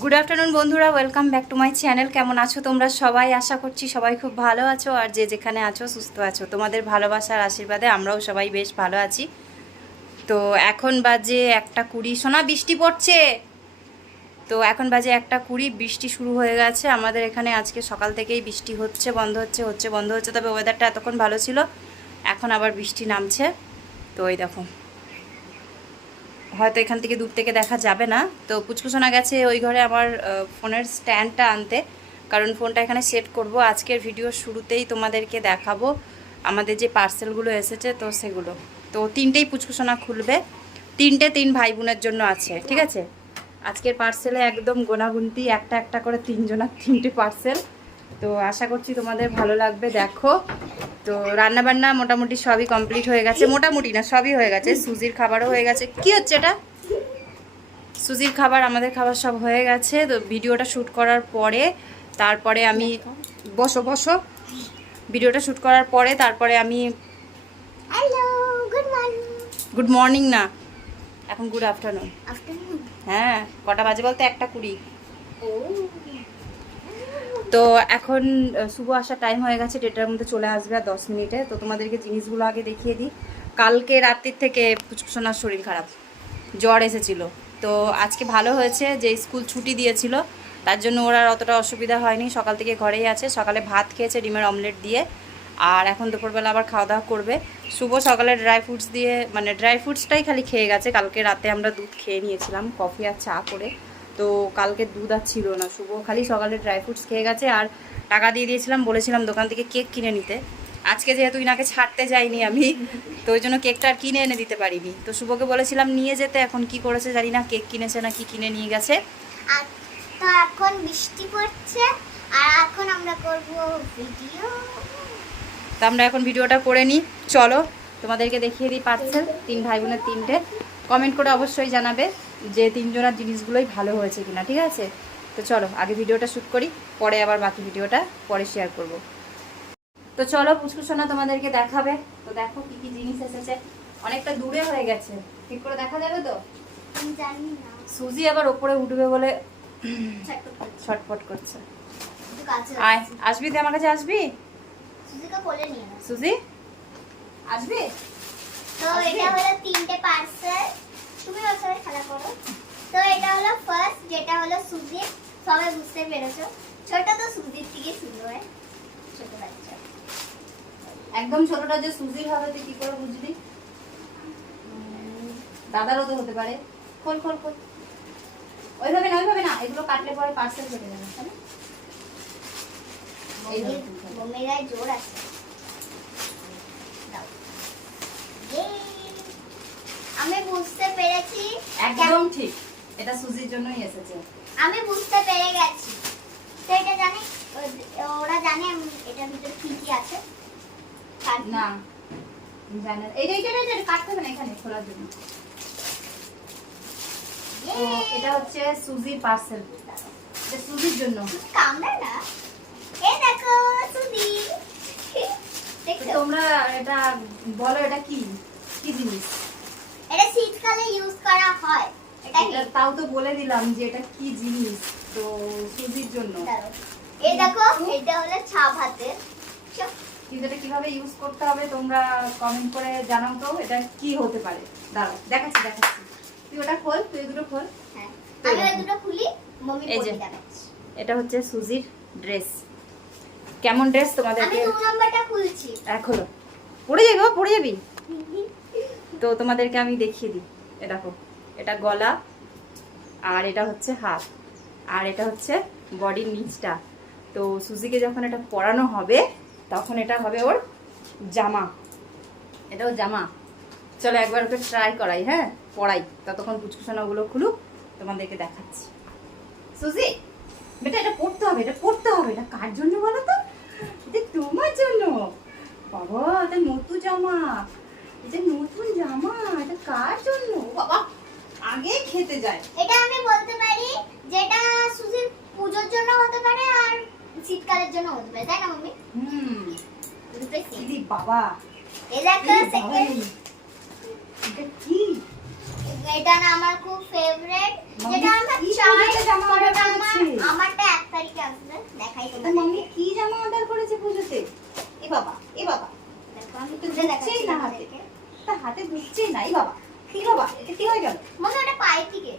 Good afternoon বন্ধুরা, welcome back to my channel. কেমন আছো তোমরা সবাই? আশা করছি সবাই খুব ভালো আছো, আর যে যেখানে আছো সুস্থ আছো। তোমাদের ভালোবাসার আশীর্বাদে আমরাও সবাই বেশ ভালো আছি। তো এখন বাজে 1:20। সোনা, বৃষ্টি পড়ছে। তো এখন বাজে 1:20, বৃষ্টি শুরু হয়ে গেছে আমাদের এখানে। আজকে সকাল থেকেই বৃষ্টি হচ্ছে, বন্ধ হচ্ছে বন্ধ হচ্ছে। তবে ওয়েদারটা এতক্ষণ ভালো ছিল, এখন আবার বৃষ্টি নামছে। তো ওই দেখো, হয়তো এখান থেকে দূর থেকে দেখা যাবে না। তো পুচকুসোনা গেছে ওই ঘরে আমার ফোনের স্ট্যান্ডটা আনতে, কারণ ফোনটা এখানে সেট করব। আজকের ভিডিও শুরুতেই তোমাদেরকে দেখাবো আমাদের যে পার্সেলগুলো এসেছে, তো সেগুলো তো তিনটেই পুচকুসোনা খুলবে। তিন ভাই বোনের জন্য আছে, ঠিক আছে। আজকের পার্সেলে একদম গোনাগুনতি, একটা একটা করে তিনটে পার্সেল। তো আশা করছি তোমাদের ভালো লাগবে। দেখো, তো রান্নাবান্না মোটামুটি সবই কমপ্লিট হয়ে গেছে। মোটামুটি না, সবই হয়ে গেছে। সুজির খাবারও হয়ে গেছে। কি হচ্ছে এটা? সুজির খাবার, আমাদের খাবার সব হয়ে গেছে। তো ভিডিওটা শ্যুট করার পরে তারপরে আমি বসো বসো ভিডিওটা শ্যুট করার পরে তারপরে আমি hello, good morning. Good morning না, এখন গুড আফটারনুন। আফটারনুন। হ্যাঁ, কটা বাজে বলতে? 1:20। ও, তো এখন শুভ আসার টাইম হয়ে গেছে, 1:30-র মধ্যে চলে আসবে আর 10 মিনিটে। তো তোমাদেরকে জিনিসগুলো আগে দেখিয়ে দিই। কালকে রাত্রির থেকে পুচকুসোনার শরীর খারাপ, জ্বর এসেছিল। তো আজকে ভালো হয়েছে যে স্কুল ছুটি দিয়েছিল, তার জন্য ওর আর অতটা অসুবিধা হয়নি। সকাল থেকে ঘরেই আছে। সকালে ভাত খেয়েছে ডিমের অমলেট দিয়ে, আর এখন দুপুরবেলা আবার খাওয়া দাওয়া করবে। শুভ সকালে ড্রাই ফ্রুটস দিয়ে, মানে ড্রাই ফ্রুটসটাই খালি খেয়ে গেছে। কালকে রাতে আমরা দুধ খেয়ে নিয়েছিলাম, কফি আর চা করে। তো কালকে দুধ আর ছিল না। শুভ খালি সকালে ড্রাই ফ্রুটস খেয়ে গেছে, আর টাকা দিয়ে দিয়েছিলাম, বলেছিলাম দোকান থেকে কেক কিনে নিতে। আজকে যেহেতু ইনাকে ছাড়তে যাইনি আমি, তো ওই জন্য কেকটা আর কিনে এনে দিতে পারিনি। তো শুভকে বলেছিলাম নিয়ে যেতে, এখন কি করেছে জানি না, কেক কিনেছে না কি কিনে নিয়ে গেছে। আর তো এখন বৃষ্টি পড়ছে, আর এখন আমরা করব ভিডিও। তো আমরা এখন ভিডিওটা করে নিই। চলো তোমাদেরকে দেখিয়ে দিই পার্সেল। 3 ভাই বোনের 3টে। কমেন্ট করে অবশ্যই জানাবে যে 3জনের জিনিসগুলোই ভালো হয়েছে কিনা, ঠিক আছে। তো চলো আগে ভিডিওটা শ্যুট করি, পরে আবার বাকি ভিডিওটা পরে শেয়ার করব। তো চলো, পুচকুসোনা তোমাদেরকে দেখাবে। তো দেখো কি কি জিনিস এসেছে। অনেকটা দূরে হয়ে গেছে, ঠিক করে দেখা যাবে তো? আমি জানি না, সুজি আবার ওপরে উঠবে বলে ছটফট করছে। ছটফট করছে। একটু কাছে আয়, আসবি তুই আমার কাছে? আসবি সুজিকে কোলে নিয়ে নাও। সুজি? আসবি? তো এটা হলো 3টে পার্সেল। তুমি ওর সাথে খেলা করো। তো এটা হলো ফার্স্ট, যেটা হলো সুজি। সবাই বুঝতে পেরেছো, ছোট তো সুজির থেকে শুরু হয়। ছোট বাচ্চা একদম ছোটটা যে সুজির হবে তুই কি করে বুঝলি? দাদারও তো হতে পারে। খোল খোল খোল। ওইভাবে না, এগুলো কাটলে পরে পার্সেল কেটে যাবে, তাই না? এইভাবে খুলতে হবে। মম্মির গায়ে জোর আছে। দাও। ইয়ে! আমি বুঝতে পেরেছি। একদম ঠিক, এটা সুজির জন্যই এসেছে। আমি বুঝতে পেরে গেছি। তো এটা জানি, ওরা জানে আমি এটার ভিতরে কি কি আছে। না জানেন, এইটা কাটতে হবে না এখানে খোলার জন্য। তো এটা হচ্ছে সুজির পার্সেল, এটা সুজির জন্য। কামড়া না। এই দেখো সুজি। তো দেখছো? তোমরা এটা বলো, এটা কি কি জিনিস? এটা শীতকালে ইউজ করা হয়। এটা কি? এটা তাও তো বলে দিলাম যে এটা কি জিনিস। তো সুজির জন্য। দাঁড়াও। এই দেখো, এটা হলো ছাপ হাতের। কিন্তু এটা কিভাবে ইউজ করতে হবে তোমরা কমেন্ট করে জানাও তো, এটা কি হতে পারে। দাঁড়াও দেখাচ্ছি। তুই ওটা খোল, তুই দুটো খোল। হ্যাঁ, আমি ওই দুটো খুলি, মম্মি এই যে। পরে দেখাচ্ছে। এটা হচ্ছে সুজির ড্রেস। কেমন ড্রেস আমি তোমাদেরকে? 2 নাম্বারটা খুলছি। খোলো। পড়ে যাবি। তো তোমাদেরকে আমি দেখিয়ে দিই। এ দেখো, এটা গলা, আর এটা হচ্ছে হাত, আর এটা হচ্ছে বডির নিচটা। তো সুজিকে যখন এটা পরানো হবে তখন এটা হবে ওর জামা। এটাও জামা। চলো একবার ওকে ট্রাই করাই, হ্যাঁ পরাই। ততক্ষণ পুচকুসোনাগুলো খুলুক, তোমাদেরকে দেখাচ্ছি। সুজি বেটা, এটা পড়তে হবে। এটা কার জন্য বলো তো? এটা তোমার জন্য। বাবা, এটা নতুন জামা। এটা কার জন্য? বাবা আগে খেতে যায়। এটা আমি বলতে পারি যেটা সুজির পূজোর জন্য হতে পারে, আর শীতকালের জন্য হতে পারে, তাই না মম্মি? দুটোই same। দিদি বাবা, এই দেখো সেকেন্ড। এটা কি? এটা না আমার খুব ফেভারিট, মম্মি, যেটা আমরা কি চাই সুন্দর জামা পরোটা বাবা দেখো আমি তো তুলে ঢুকছেই দেখাচ্ছি না হাতে। আপনাদেরকে। তা হাতে ঢুকছেই না, এই বাবা এটা কি হয়ে গেল? মনে হয় ওটা পায়ের দিকে।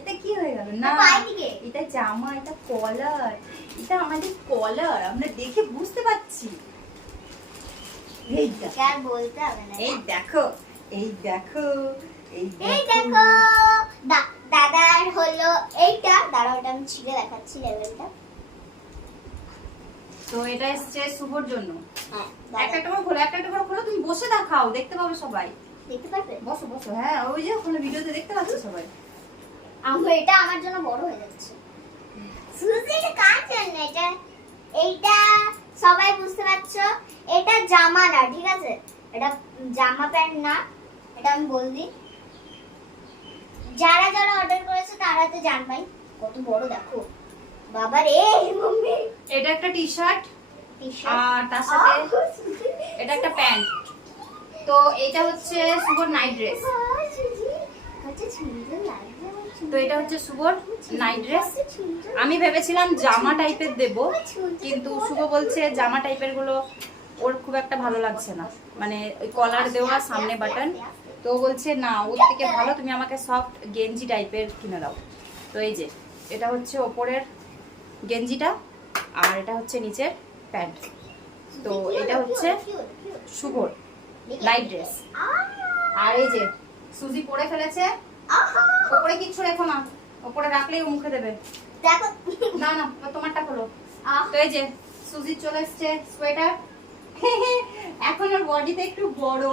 এটা কি হয়ে গেল? না না, পায়ের দিকে। এটা জামা, এটা কলার, এটা আমাদের কলার, আমরা দেখে বুঝতে পারছি। এই দেখো, এটা আর বলতে হবে না। এই দেখো, এই দেখো, এই এই দেখো। দেখো দাদার হলো এইটা, দাঁড়াও ওটা আমি ছিঁড়ে দেখাচ্ছি লেভেলটা। তো এটা এসছে শুভর জন্য। হ্যাঁ একটা একটা করে খোলো, একটা একটা করে খোলো, তুমি বসে দেখাও, দেখতে পাবে সবাই। দেখতে পারবে? বসো বসো, হ্যাঁ ওই যে ওখানে ভিডিওতে দেখতে পাচ্ছে সবাই। এটা আমার জন্য বড় হয়ে যাচ্ছে। সুজি এটা কার জন্য? এটা এইটা সবাই বুঝতে পারছো, এটা জামা না, ঠিক আছে? এটা জামা প্যান্ট না, এটা আমি বল দিই। যারা যারা অর্ডার করেছে তারা তো জানবাই। কত বড় দেখো বাবা রে মাম্মি। এটা একটা টি শার্ট টি-শার্ট আর তার সাথে এটা একটা প্যান্ট। তো এটা হচ্ছে শুভর নাইট ড্রেস। তো এটা হচ্ছে শুভর নাইট ড্রেস। আমি ভেবেছিলাম জামা টাইপের দেব, কিন্তু শুভ বলছে জামা টাইপের গুলো ওর খুব একটা ভালো লাগছে না, মানে ওই কলার দেওয়া সামনে বাটন। তো ও বলছে না, ওর থেকে ভালো তুমি আমাকে সফট গেঞ্জি টাইপের কিনে দাও। তো এই যে এটা হচ্ছে ওপরের গেঞ্জিটা আর এটা হচ্ছে নিচের প্যান্ট। তো এটা হচ্ছে শুভর নাইট ড্রেস। আর এই যে সুজি পরে ফেলেছে, ওপরে কিচ্ছু রেখো না, ওপরে রাখলেই ও মুখে দেবে। দেখো না না, তোমারটা খোলো। তো এই যে সুজি চলে এসছে সোয়েটার। এখন ওর বডিতে একটু বড়,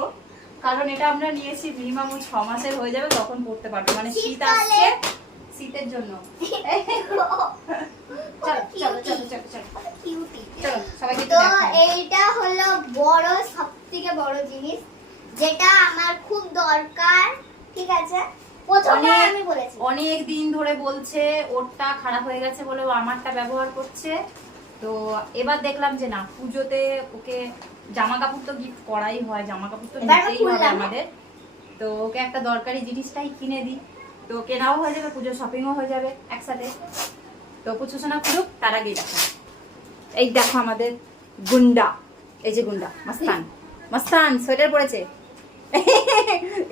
কারণ এটা আমরা নিয়েছি মিনিমাম 6 মাসের হয়ে যাবে, তখন পড়তে পারবো, মানে শীত আসছে, শীতের জন্য। চলো চলো চলো চলো চলো কিউটি। চলো সবাইকে একটু তো দেখাই। এইটা হলো বড়, সবথেকে বড় জিনিস যেটা আমার খুব দরকার, ঠিক আছে? প্রথমে আমি বলেছি অনেক দিন ধরে বলছে ওরটা খারাপ হয়ে গেছে বলে ও আমারটা ব্যবহার করছে। তো এবার দেখলাম যে না, পুজোতে ওকে জামা কাপড় তো গিফট করাই হয়, জামা কাপড় তো এবার নিতেই হবে খুললাম। আমাদের। তো ওকে একটা দরকারি জিনিসটাই কিনে দিই, তো কেনাও হয়ে যাবে, পুজো শপিংও হয়ে যাবে একসাথে। তো পুচুসোনা খুলুক, তার আগেই দেখো, এই দেখো আমাদের গুন্ডা, এই যে গুন্ডা মাস্তান, মাস্তান সোয়েটার পরেছে।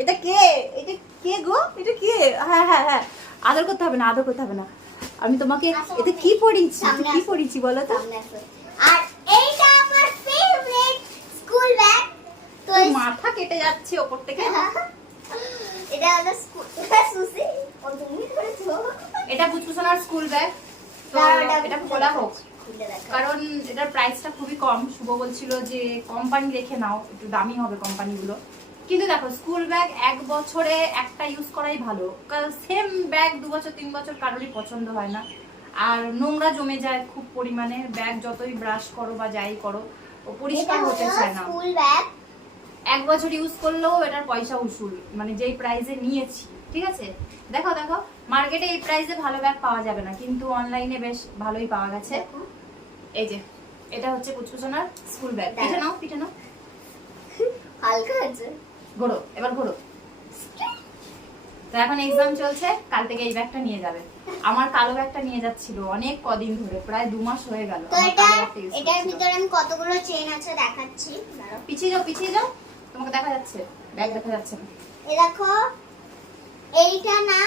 এটা কে? এটা কে গো? এটা কে? হ্যাঁ হ্যাঁ হ্যাঁ, আদর করতে হবে না, আদর করতে হবে না। আমি তোমাকে এটা কি পড়িয়েছি, সামনে কি আসো। পড়িয়েছি বলো তো? সামনে আসো। আর এইটা আমার ফেভারিট স্কুল ব্যাগ। তো তোর মাথা কেটে যাচ্ছে ওপর থেকে। এটা হলো স্কুল সুসি, ও তুমি ধরেছো? এটা পুচকুসোনার স্কুল ব্যাগ। তো এটা খোলা হোক, খুলে দেখো। কারণ এটার প্রাইসটা খুবই কম। শুভ বলছিল যে কোম্পানি রেখে নাও, একটু দামি হবে কোম্পানিগুলো। কিন্তু দেখো স্কুল ব্যাগ 1 বছরে একটা ইউজ করাই ভালো, কারণ সেম ব্যাগ 2 বছর 3 বছর কারোরই পছন্দ হয় না, আর নোংরা জমে যায় খুব পরিমাণে। ব্যাগ যতই ব্রাশ করো বা যাই করো, ও পরিষ্কার এটা হতে হলো চায় না। School bag. 1 বছর ইউজ করলেও এটার পয়সা উসুল, মানে যেই প্রাইসে নিয়েছি, ঠিক আছে? দেখো দেখো, মার্কেটে এই প্রাইসে ভালো ব্যাগ পাওয়া যাবে না, কিন্তু অনলাইনে বেশ ভালোই পাওয়া গেছে। দেখো এই যে এটা হচ্ছে পুচকুসোনার স্কুল ব্যাগ। পিঠে নাও, পিঠে নাও, হালকা আছে। ঘোরো, এবার ঘোরো। তো এখন এক্সাম চলছে, কাল থেকে এই ব্যাগটা নিয়ে যাবে। আমার কালো ব্যাগটা নিয়ে যাচ্ছিল অনেক কদিন ধরে, প্রায় 2 মাস হয়ে গেল। তো আমার এটা কালো ব্যাগটা use এটার করছিল। ভিতরে আমি কতগুলো চেন আছে দেখাচ্ছি, দাঁড়াও। পিছিয়ে যাও, পিছিয়ে যাও, তোমাকে দেখা যাচ্ছে, ব্যাগ দেখা যাচ্ছে না। এই দেখো, এইটা না,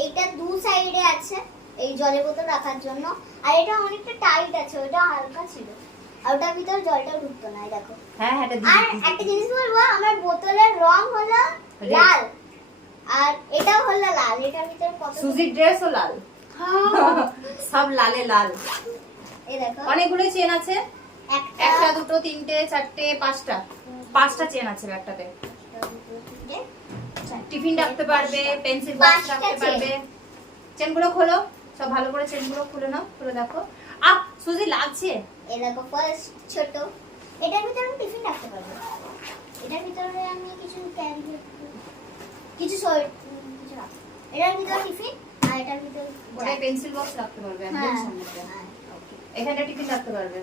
এইটা দু সাইডে আছে এই জলের বোতল রাখার জন্য, আর এটা অনেকটা টাইট আছে, ওটা হালকা ছিল, আর ওটার ভিতরে জলটা ঢুকতো না। এই দেখো। হ্যাঁ হ্যাঁ, এটা আর দিদি। একটা জিনিস বলবো, আমার বোতলের রং হলো Red. লাল, আর এটাও হলো লাল। এটার ভিতরে কত সুজির ড্রেসও লাল, সব লালে লাল। এই দেখো, অনেকগুলো চেন আছে, একটা, একটা দুটো তিনটে চারটে পাঁচটা চেন আছে ব্যাগটাতে। দুটো, তিনটে, চারটে। টিফিন রাখতে পারবে, পেন্সিল বক্স 5টা রাখতে চেন। পারবে। চেনগুলো খোলো, সব ভালো করে চেনগুলো খুলে নাও, খুলে দেখো। সুজি লাগছে। এই দেখো ফার্স্ট ছোট, এটার ভিতরে আমি টিফিন রাখতে পারবো, এটার ভিতরে আমি কিছু ক্যারি কিছু কিছু রাখবো। এটার ভিতরে টিফিন, আর এটার ভিতরে ওটাই পেন্সিল বক্স রাখতে পারবে একদম হ্যাঁ, সামনেতে। হ্যাঁ, okay। এখানে টিফিন রাখতে পারবে।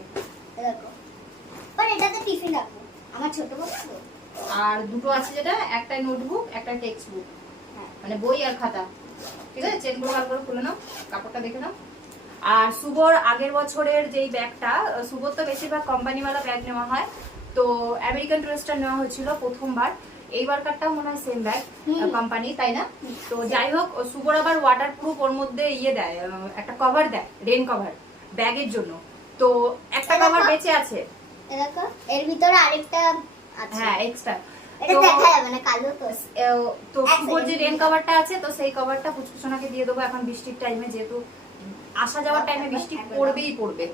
এই দেখো, বাট এটাতে টিফিন রাখবো, আমার ছোট বক্স তো। আর দুটো আছে, যেটা একটা নোটবুক একটা টেক্সট বুক, হ্যাঁ। মানে বই আর খাতা। ঠিক আছে, চেনগুলো ভালো করে খুলে নাও, কাপড়টা দেখে নাও। আর শুভর আগের বছরের যেই ব্যাগটা, শুভর তো বেশিরভাগ কোম্পানিওয়ালা ব্যাগ নেওয়া হয়, তো আমেরিকান টুরিস্টার নেওয়া হয়েছিল প্রথমবার। এইবারকারটাও মনে হয় সেম ব্যাগ কোম্পানি, তাই না? তো যাই হোক, শুভর আবার ওয়াটার প্রুফ ওর মধ্যে ইয়ে দেয়, একটা কভার দেয়, রেন কভার ব্যাগের জন্য। তো একটা কভার বেঁচে আছে, দেখো এর ভিতরে আরেকটা আছে। হ্যাঁ এক্সট্রা। এটা দেখা যাবে না, কালো তো। তো শুভর যে রেন কভারটা আছে, তো সেই কভারটা পুচকুসোনাকে দিয়ে দেবো এখন বৃষ্টির টাইমে, যেহেতু আসা যাওয়ার টাইমে বৃষ্টি পড়বেই পড়বে।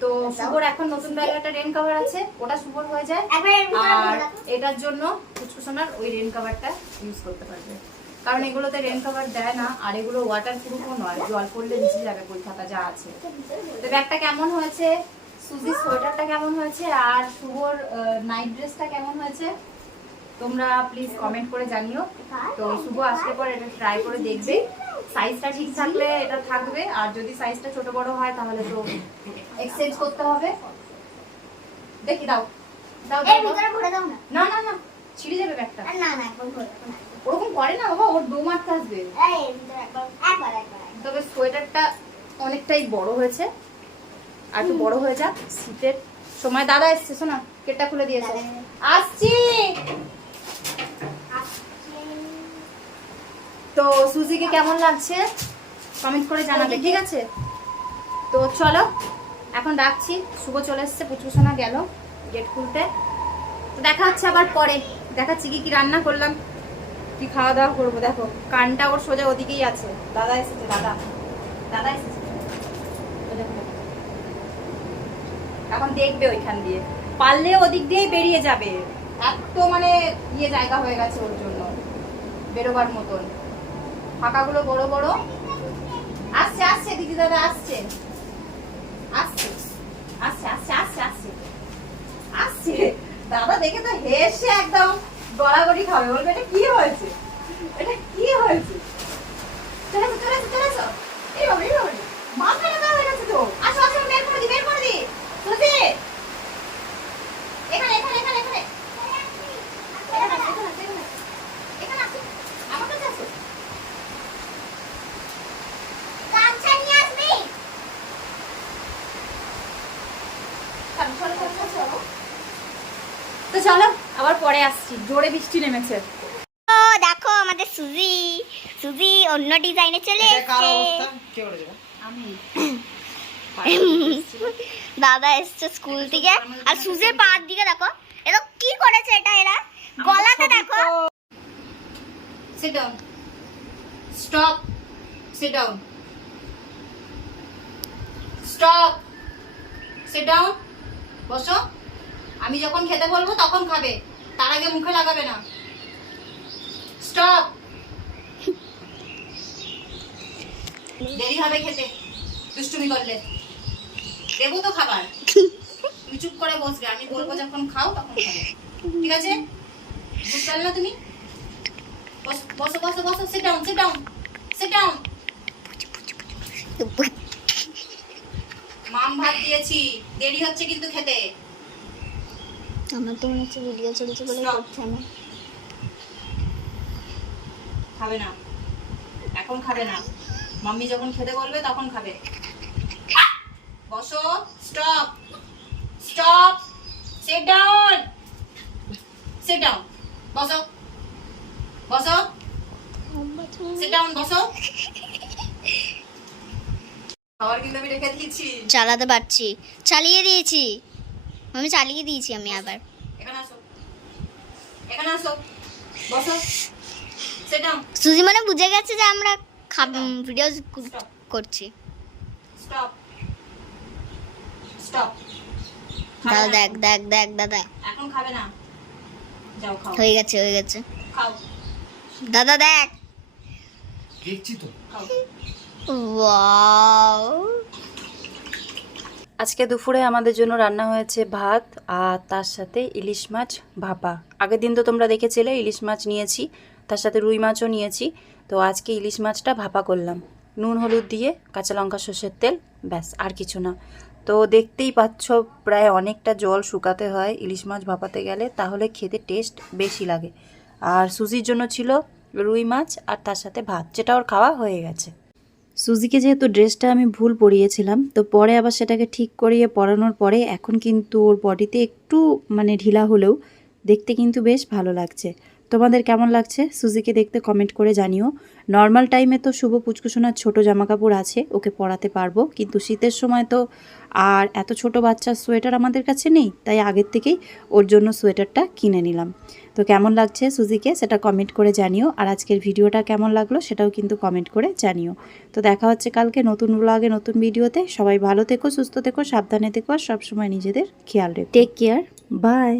তো শুভর এখন নতুন ব্যাগে একটা রেন কভার আছে, ওটা শুভর হয়ে যায়। আর এটার জন্য পুচকুসোনার ওই রেন কভারটা ইউজ করতে পারবে, কারণ এগুলোতে রেন কভার দেয় না, আর এগুলো ওয়াটার প্রুফও নয়, জল পড়লে ভিজে যাবে পরীক্ষাটা যা আছে। তো ব্যাগটা কেমন হয়েছে, সুজির সোয়েটারটা কেমন হয়েছে, আর শুভর নাইট ড্রেসটা কেমন হয়েছে তোমরা প্লিজ কমেন্ট করে জানিও। তো শুভ আসলে পর এটা ট্রাই করে দেখবে, সাইজটা ঠিক থাকলে এটা থাকবে, আর যদি সাইজটা ছোট বড় হয় তাহলে তো এক্সচেঞ্জ করতে হবে। দেখি দাও দাও এর ভিতরে ভরে দাও না। না না না, ছিঁড়ে যাবে ব্যাগটা। না না, একবার ভরে দাও না। ওরকম করে না বাবা, ওর দো মারতে আসবে। এই এর ভিতরে একবার। তবে সোয়েটারটা অনেকটাই বড় হয়েছে, আর একটু বড় হয়ে যাক, শীতের সময়। দাদা এসছে, শোনা কেটটা খুলে দিয়েছে, আসছি। তো সুজিকে কেমন লাগছে কমেন্ট করে জানাবে, ঠিক আছে? তো চলো এখন রাখছি, শুভ চলে এসছে, পুচকুসোনা গেল গেট খুলতে। তো দেখা হচ্ছে আবার পরে, দেখাচ্ছি কি কি রান্না করলাম, কি খাওয়া দাওয়া করবো। দেখো কানটা ওর সোজা ওদিকেই আছে, দাদা এসেছে, দাদা এসেছে। ওই দেখো, এখন দেখবে ওইখান দিয়ে, পারলে ওদিক দিয়েই বেরিয়ে যাবে, এত মানে ইয়ে জায়গা হয়ে গেছে ওর জন্য বেরোবার মতন, ফাঁকাগুলো বড় বড়। আসছে আসছে দিদি দাদা আসছে আসছে আসছে আসছে আসছে আসছে আসছে। দাদা দেখে তো হেসে একদম গড়াগড়ি খাবে, বলবে এটা কি হয়েছে, এটা কি হয়েছে। চলে আসো চলে আসো চলে আসো, এই বাবা এই বাবা, মাথা লাগা হয়ে গেছে তো। আসো আসো, বের করে দি বের করে দি। সুজি এখানে এখানে এখানে এখানে এখানে আসো, আমার কাছে আসো। গামছা নিয়ে আসবি। তো চলো আবার পরে আসছি, জোরে বৃষ্টি নেমেছে। ও দেখো আমাদের সুজি অন্য ডিজাইনে চলে এসেছে। আমি দাদা এসছে স্কুল থেকে, আর সুজির পার দিকে দেখো, এটা কি করেছে, এটা এরা গলাতে দেখো। sit down, stop, sit down, stop, sit down, বসো। আমি যখন খেতে বলবো তখন খাবে, তার আগে মুখে লাগাবে না। স্টপ, দেরি হবে খেতে, দুষ্টুমি করলে। দেবো তো খাবার, তুমি চুপ করে বসবে, আমি বলবো যখন খাও তখন খাবে, ঠিক আছে? বুঝতে পারলে না তুমি? বসো বসো বসো বসো, sit down, sit down, sit down। মাম ভাত দিয়েছি, দেরি হচ্ছে কিন্তু খেতে। আমার তো মনে হচ্ছে ভিডিও চলছে বলে করছে না। খাবে না, এখন খাবে না, মাম্মি যখন খেতে বলবে তখন খাবে। বসো, stop stop, sit down, sit down, বসো বসো, সিট ডাউন, বসো। খাবার কিন্তু আমি রেখে দিয়েছি, চালাতে পারছি, চালিয়ে দিয়েছি আমি, চালিয়ে দিয়েছি আমি আবার। এখানে আসো, এখানে আসো, বসো, সিট ডাউন, সুজি মানে বুঝে গেছে যে আমরা ভিডিও করছি। Stop stop. দাও, দেখ দেখ দেখ দাদা, এখন খাবে না, যাও খাও, হয়ে গেছে হয়ে গেছে। খাও দাদা দেখ, দেখছি তো। খাও। ওয়াও, আজকে দুপুরে আমাদের জন্য রান্না হয়েছে ভাত, আর তার সাথে ইলিশ মাছ ভাপা। আগের দিন তো তোমরা দেখেছিলে ইলিশ মাছ নিয়েছি, তার সাথে রুই মাছও নিয়েছি। তো আজকে ইলিশ মাছটা ভাপা করলাম, নুন হলুদ দিয়ে, কাঁচা লঙ্কা সর্ষের তেল, ব্যাস আর কিছু না। তো দেখতেই পাচ্ছ প্রায় অনেকটা জল শুকাতে হয় ইলিশ মাছ ভাপাতে গেলে, তাহলে খেতে টেস্ট বেশি লাগে। আর সুজির জন্য ছিল রুই মাছ আর তার সাথে ভাত, যেটা ওর খাওয়া হয়ে গেছে। সুজিকে যেহেতু ড্রেসটা আমি ভুল পরিয়েছিলাম, তো পরে আবার সেটাকে ঠিক করিয়ে পরানোর পরে এখন কিন্তু ওর বডিতে একটু মানে ঢিলা হলেও দেখতে কিন্তু বেশ ভালো লাগছে। তোমাদের কেমন লাগছে সুজিকে দেখতে কমেন্ট করে জানিও। নর্মাল টাইমে তো শুভ পুচকুসোনার ছোট জামা কাপড় আছে, ওকে পরাতে পারবো, কিন্তু শীতের সময় তো আর এত ছোট বাচ্চার সোয়েটার আমাদের কাছে নেই, তাই আগের থেকেই ওর জন্য সোয়েটারটা কিনে নিলাম। তো কেমন লাগছে সুজিকে সেটা কমেন্ট করে জানিও, আর আজকের ভিডিওটা কেমন লাগলো সেটাও কিন্তু কমেন্ট করে জানিও। তো দেখা হচ্ছে কালকে নতুন ব্লগে নতুন ভিডিওতে। সবাই ভালো থেকো, সুস্থ থেকো, সাবধানে থেকো, আর সবসময় নিজেদের খেয়াল রেখো। Take care, by.